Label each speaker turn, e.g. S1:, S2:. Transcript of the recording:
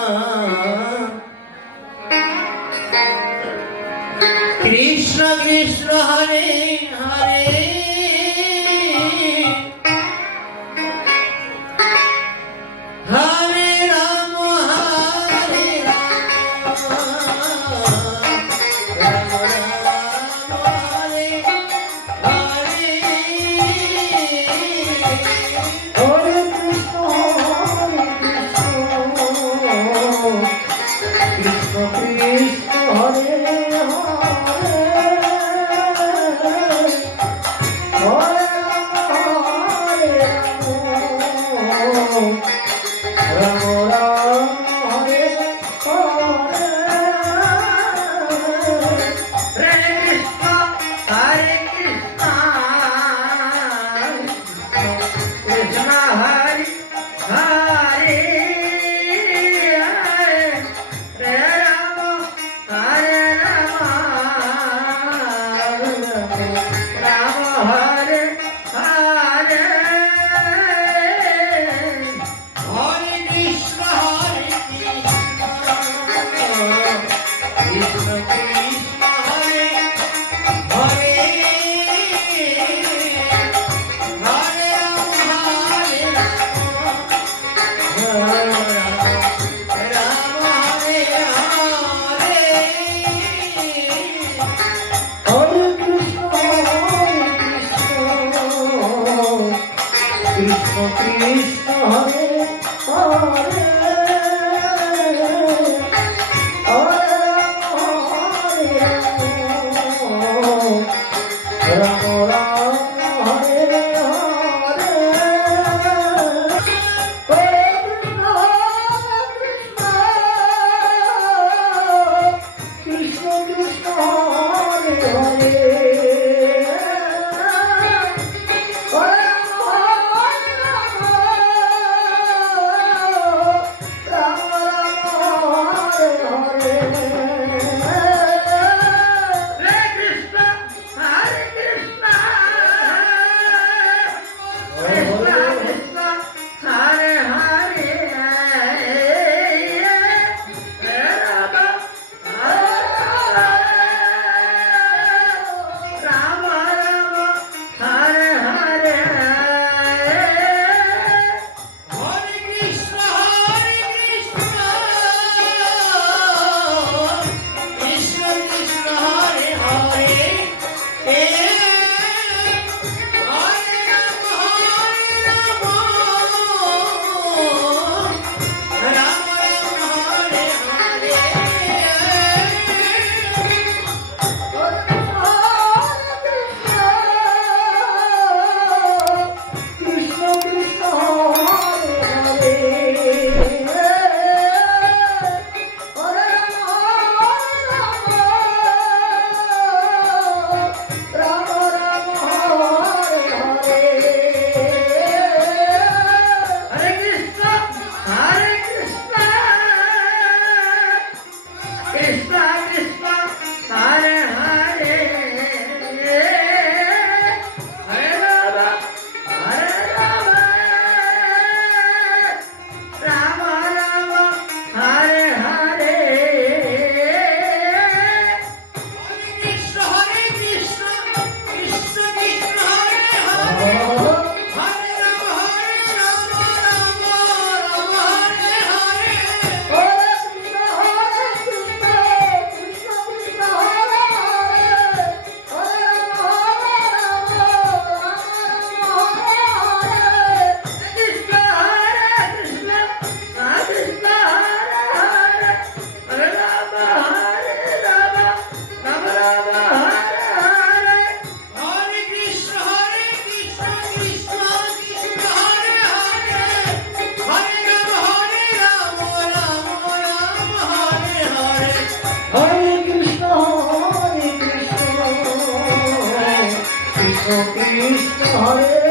S1: Ah, ah, ah. Ram Ram Krishna Hare